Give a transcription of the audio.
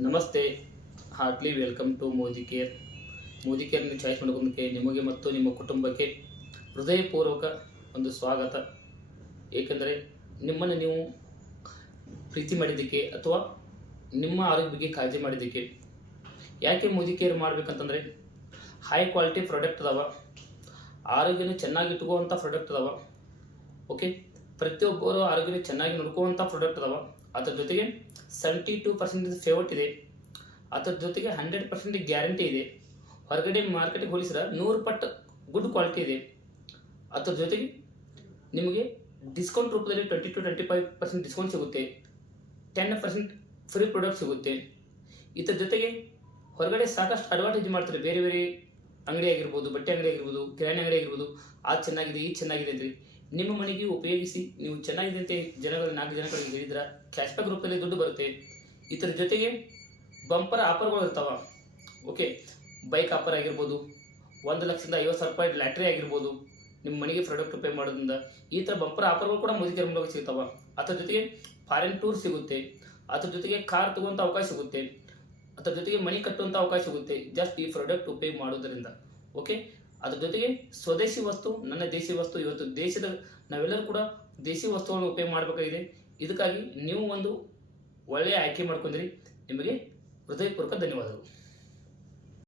ನಮಸ್ತೆ, heartily welcome to Modicare. ಮೋದಿ ಕೇರ್ನ ಚಾಯ್ಸ್ ಮಾಡೋದಕ್ಕೆ ನಿಮಗೆ ಮತ್ತು ನಿಮ್ಮ ಕುಟುಂಬಕ್ಕೆ ಹೃದಯಪೂರ್ವಕ ಒಂದು ಸ್ವಾಗತ. ಏಕೆಂದರೆ ನಿಮ್ಮನ್ನು ನೀವು ಪ್ರೀತಿ ಮಾಡಿದ್ದಕ್ಕೆ ಅಥವಾ ನಿಮ್ಮ ಆರೋಗ್ಯ ಬಗ್ಗೆ ಕಾಳಜಿ ಮಾಡಿದ್ದಕ್ಕೆ. ಯಾಕೆ ಮೋದಿ ಕೇರ್ ಮಾಡಬೇಕಂತಂದರೆ ಹೈ ಕ್ವಾಲಿಟಿ ಪ್ರಾಡಕ್ಟ್ ಅದಾವ, ಆರೋಗ್ಯನ ಚೆನ್ನಾಗಿ ಇಟ್ಕೋವಂಥ ಪ್ರಾಡಕ್ಟ್ ಅದಾವ. ಓಕೆ, ಪ್ರತಿಯೊಬ್ಬರು ಆರೋಗ್ಯನ ಚೆನ್ನಾಗಿ ನೋಡ್ಕೋವಂಥ ಪ್ರಾಡಕ್ಟ್ ಅದಾವ. ಅದರ ಜೊತೆಗೆ 72% ಫೇವರ್ಟ್ ಇದೆ. ಅದರ ಜೊತೆಗೆ 100% ಗ್ಯಾರಂಟಿ ಇದೆ. ಹೊರಗಡೆ ಮಾರ್ಕೆಟಿಗೆ ಹೋಲಿಸಿದ್ರೆ 100 ಪಟ್ಟು ಗುಡ್ ಕ್ವಾಲಿಟಿ ಇದೆ. ಅದರ ಜೊತೆಗೆ ನಿಮಗೆ ಡಿಸ್ಕೌಂಟ್ ರೂಪದಲ್ಲಿ 20-25% ಡಿಸ್ಕೌಂಟ್ ಸಿಗುತ್ತೆ. 10% ಫ್ರೀ ಪ್ರಾಡಕ್ಟ್ ಸಿಗುತ್ತೆ. ಇದರ ಜೊತೆಗೆ ಹೊರಗಡೆ ಸಾಕಷ್ಟು ಅಡ್ವಾಂಟೇಜ್ ಮಾಡ್ತಾರೆ. ಬೇರೆ ಬೇರೆ ಅಂಗಡಿ ಆಗಿರ್ಬೋದು, ಬಟ್ಟೆ ಅಂಗಡಿ ಆಗಿರ್ಬೋದು, ಕಿರಾಣಿ ಅಂಗಡಿ ಆಗಿರ್ಬೋದು, ಅದು ಚೆನ್ನಾಗಿದೆ, ಇದು ಚೆನ್ನಾಗಿದೆ ಅಂದ್ರಿ. ನಿಮ್ಮ ಮನೆಗೆ ಉಪಯೋಗಿಸಿ ನೀವು ಚೆನ್ನಾಗಿದೆ ಅಂತ ಜನಗಳು 4 ಜನಗಳಿಗೆ ಹೇಳಿದ್ರೆ ಕ್ಯಾಶ್ಬ್ಯಾಕ್ ರೂಪದಲ್ಲಿ ದುಡ್ಡು ಬರುತ್ತೆ. ಇದರ ಜೊತೆಗೆ ಬಂಪರ್ ಆಫರ್ಗಳು ಇರ್ತಾವ. ಓಕೆ, ಬೈಕ್ ಆಫರ್ ಆಗಿರ್ಬೋದು, 1,50,000 ಲಾಟ್ರಿ ಆಗಿರ್ಬೋದು, ನಿಮ್ಮ ಮನೆಗೆ ಪ್ರಾಡಕ್ಟ್ ಉಪಯೋಗ ಮಾಡೋದ್ರಿಂದ ಈ ಥರ ಬಂಪರ್ ಆಫರ್ಗಳು ಕೂಡ ಮೋದಿ ಕೇರ್ ಮೂಲಕ ಸಿಗ್ತಾವ. ಅದರ ಜೊತೆಗೆ ಫಾರಿನ್ ಟೂರ್ ಸಿಗುತ್ತೆ. ಅದ್ರ ಜೊತೆಗೆ ಕಾರ್ ತಗುವಂಥ ಅವಕಾಶ ಸಿಗುತ್ತೆ. ಅದರ ಜೊತೆಗೆ ಮನೆ ಕಟ್ಟುವಂಥ ಅವಕಾಶ ಸಿಗುತ್ತೆ ಜಸ್ಟ್ ಈ ಪ್ರಾಡಕ್ಟ್ ಉಪಯೋಗ ಮಾಡೋದರಿಂದ. ಓಕೆ, ಅದ್ರ ಜೊತೆಗೆ ಸ್ವದೇಶಿ ವಸ್ತು, ನನ್ನ ದೇಶಿ ವಸ್ತು. ಇವತ್ತು ದೇಶದ ನಾವೆಲ್ಲರೂ ಕೂಡ ದೇಶಿ ವಸ್ತುಗಳನ್ನು ಉಪಯೋಗ ಮಾಡಬೇಕಾಗಿದೆ. ಇದಕ್ಕಾಗಿ ನೀವು ಒಂದು ಒಳ್ಳೆಯ ಆಯ್ಕೆ ಮಾಡ್ಕೊಂಡ್ರಿ. ನಿಮಗೆ ಹೃದಯಪೂರ್ವಕ ಧನ್ಯವಾದಗಳು.